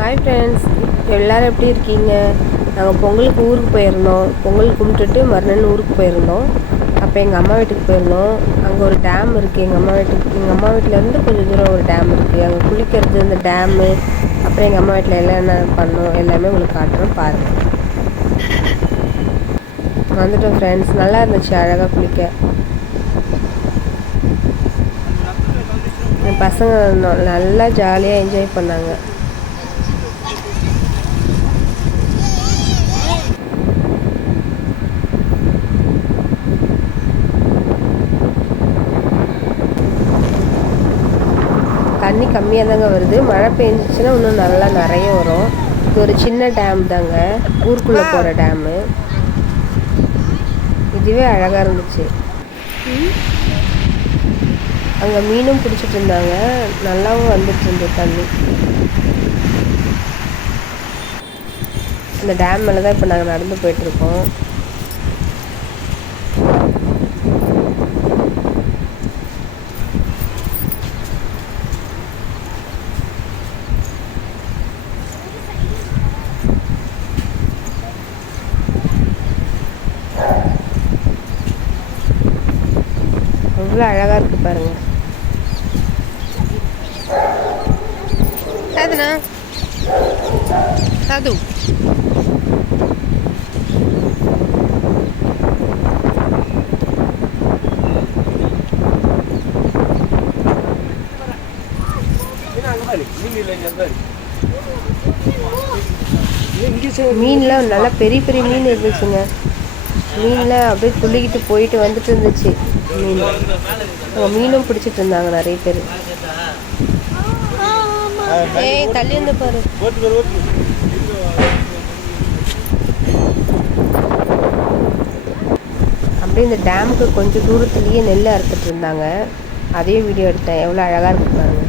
Hi friends, எல்லோரும் எப்படி இருக்கீங்க? நாங்கள் பொங்கலுக்கு ஊருக்கு போயிருந்தோம். பொங்கல் கும்பிட்டுட்டு மறுநாள் ஊருக்கு போயிருந்தோம். அப்போ எங்கள் அம்மா வீட்டுக்கு போயிருந்தோம். அங்கே ஒரு டேம் இருக்குது. எங்கள் அம்மா வீட்டிலேருந்து கொஞ்சம் தூரம் ஒரு டேம் இருக்குது. அங்கே குளிக்கிறது, இந்த டேமு, அப்புறம் எங்கள் அம்மா வீட்டில் எல்லாம் என்ன பண்ணோம் எல்லாமே உங்களுக்கு காட்டுறோம், பாருங்கள். வந்துட்டோம் ஃப்ரெண்ட்ஸ். நல்லா இருந்துச்சு, அழகாக குளிக்க. என் பசங்க நல்லா ஜாலியாக என்ஜாய் பண்ணாங்க. தண்ணி கம்மியாக தாங்க வருது. மழை பெஞ்சிச்சுன்னா இன்னும் நல்லா நிறைய வரும். இது ஒரு சின்ன டேம் தாங்க, ஊருக்குள்ளே போகிற டேமு. இதுவே அழகாக இருந்துச்சு. அங்கே மீனும் பிடிச்சிட்டு இருந்தாங்க, நல்லாவும் வந்துட்டு இருந்தது தண்ணி. அந்த டேம் மேலே தான் இப்போ நாங்கள் நடந்து போயிட்டுருக்கோம். எவ்வளோ அழகாக இருக்குது பாருங்கள். சாதுனா சாது மீன்லாம் நல்லா பெரிய பெரிய மீன் இருந்துச்சுங்க. மீனில் அப்படியே துள்ளிக்கிட்டு போயிட்டு வந்துட்டு இருந்துச்சு மீன். அவங்க மீனும் பிடிச்சிட்டு இருந்தாங்க நிறைய பேர். ஏய் தள்ளி வந்து பாரு. அப்படியே இந்த டேமுக்கு கொஞ்சம் தூரத்துலேயே நெல் அறுத்துட்டு இருந்தாங்க. அதையும் வீடியோ எடுத்தேன். எவ்வளோ அழகாக இருக்கு பாருங்க.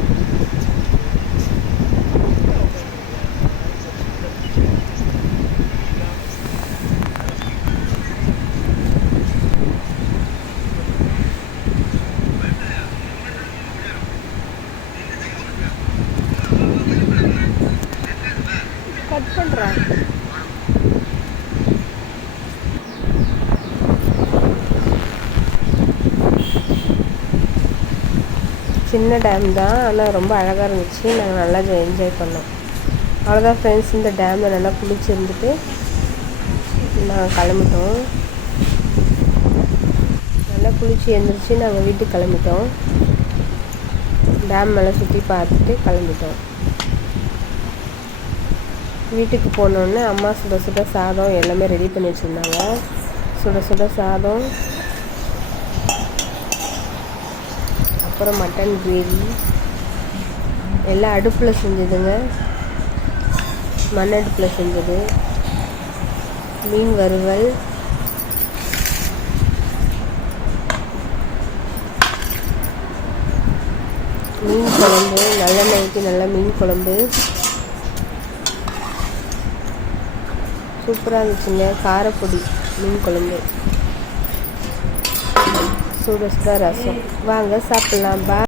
கட் பண்ணுறேன். சின்ன டேம் தான், ஆனால் ரொம்ப அழகாக இருந்துச்சு. நாங்கள் நல்லா என்ஜாய் பண்ணோம். அவ்வளோதான் ஃப்ரெண்ட்ஸ். இந்த டேமில் நல்லா குளிச்சுருந்துட்டு நாங்கள் கிளம்பிட்டோம். நல்லா குளிச்சு எழுந்திரிச்சு நாங்கள் வீட்டுக்கு கிளம்பிட்டோம். டேம் மேலே சுற்றி பார்த்துட்டு கிளம்பிட்டோம். வீட்டுக்கு போனோடனே அம்மா சுட சுட சாதம் எல்லாமே ரெடி பண்ணி வச்சுருந்தாங்க. சுட சுட சாதம், அப்புறம் மட்டன் கிரேவி எல்லாம் அடுப்பில் செஞ்சதுங்க. மண் அடுப்பில் செஞ்சது. மீன் வறுவல், மீன் குழம்பு, நல்லெண்ணெய் ஊற்றி நல்லா மீன் குழம்பு சூப்பராக இருந்துச்சுங்க. காரப்பொடி மீன் குழம்பு, சுட சுட ரசம். வாங்க சாப்பிட்லாம். பா.